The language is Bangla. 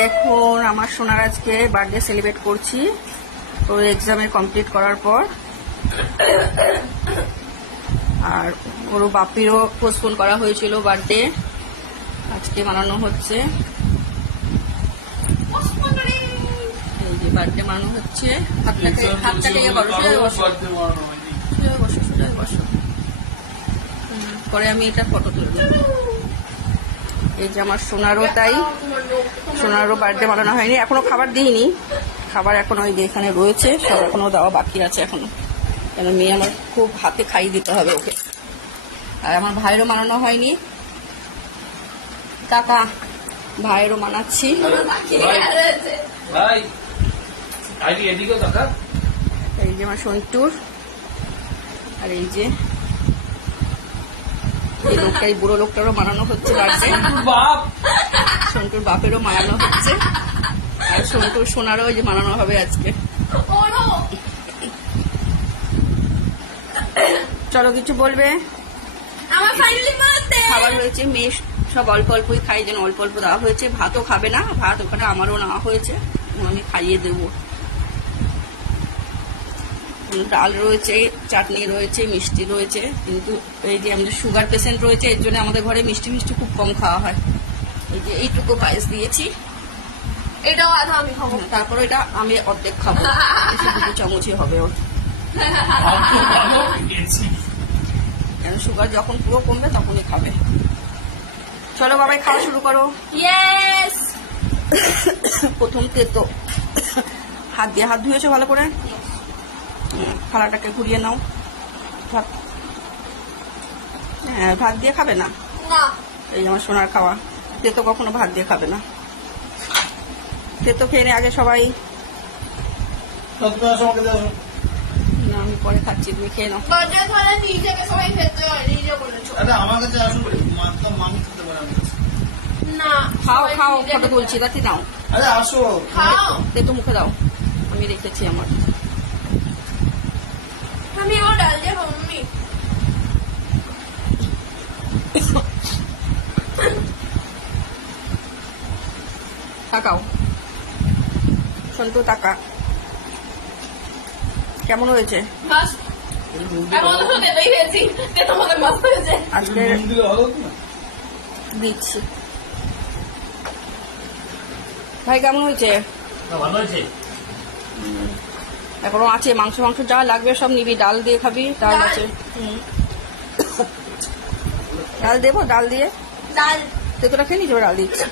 দেখুন আমার সোনার আজকে বার্থডে সেলিব্রেট করছি ওর এক্সামের কমপ্লিট করার পর। আর ওর বাপিরও পোস্টপোন করা হয়েছিল বার্থডে, আজকে মানানো হচ্ছে। এই যে বার্থডে মানানো হচ্ছে। হাতটাকে বসো। পরে আমি এটা ফটো তুলে দেবো। এই যে আমার সোনারও তাই, সোনারও বার্থডে মানানো হয়নি, এখনো খাবার দিইনি। খাবার এখন ওই যে এখানে রয়েছে, সব এখনো দেওয়া বাকি আছে এখনো, কেন মেয়ে আমার খুব হাতে খাইয়ে দিতে হবে ওকে। আর আমার ভাইয়েরও মানানো হয়নি, টাকা ভাইয়েরও মানাচ্ছি। এই যে আমার সন্টুর, আর এই যে এই লোকটা, এই বুড়ো লোকটারও মানানো হচ্ছে বার্থডে। সন্টুর বাপেরও মানানো হচ্ছে, আর সন্টুর সোনারও ওই যে মানানো হবে আজকে। চলো কিছু বলবে? খাবার হয়েছে, মেয়ে সব অল্প অল্পই খাই, যেন অল্প অল্প দেওয়া হয়েছে। ভাতও খাবে না, ভাত ওখানে আমারও নেওয়া হয়েছে, আমি খাইয়ে দেবো। ডাল রয়েছে, চাটনি রয়েছে, মিষ্টি রয়েছে, কিন্তু এই যে আমাদের সুগার পেশেন্ট রয়েছে, এর জন্য আমাদের ঘরে মিষ্টি মিষ্টি খুব কম খাওয়া হয়। এই যে এইটুকু পায়েস দিয়েছি, এটাও আধা আমি খাবো, তারপর এটা আমি অর্ধেক খাবো, 2 চামচই হবে ওর। কেন সুগার যখন পুরো কমবে তখনই খাবে। চলো বাবাই খাওয়া শুরু করো। ইয়েস। প্রথম তেতো, হাত দিয়ে, হাত ধুয়েছো ভালো করে, থালাটাকে ঘুরিয়ে নাও। হ্যাঁ, ভাত দিয়ে খাবে না। এই আমার সোনার খাওয়া, তেতো কখনো ভাত দিয়ে খাবে না। তেতো খেয়ে নে আগে সবাই। না আমি পরে খাচ্ছি, তুমি খেয়ে নাও। খাও খাও, ফটো তুলছি, রাতে নাও। তেতো মুখে দাও, আমি রেখেছি আমার। আমি ও ডাল দিয়ে খাবো মাম্মি। তাকাও সন্তু, তাকা। কেমন হয়েছে আজকে? দিচ্ছি ভাই, কেমন হয়েছে? এখনো আছে মাংস, মাংস যা লাগবে সব নিবি। ডাল দিয়ে খাবি? ডাল আছে, ডাল দেবো। ডাল দিয়ে তেতোটা খেয়ে নিয়ে যাবে, ডাল দিচ্ছি।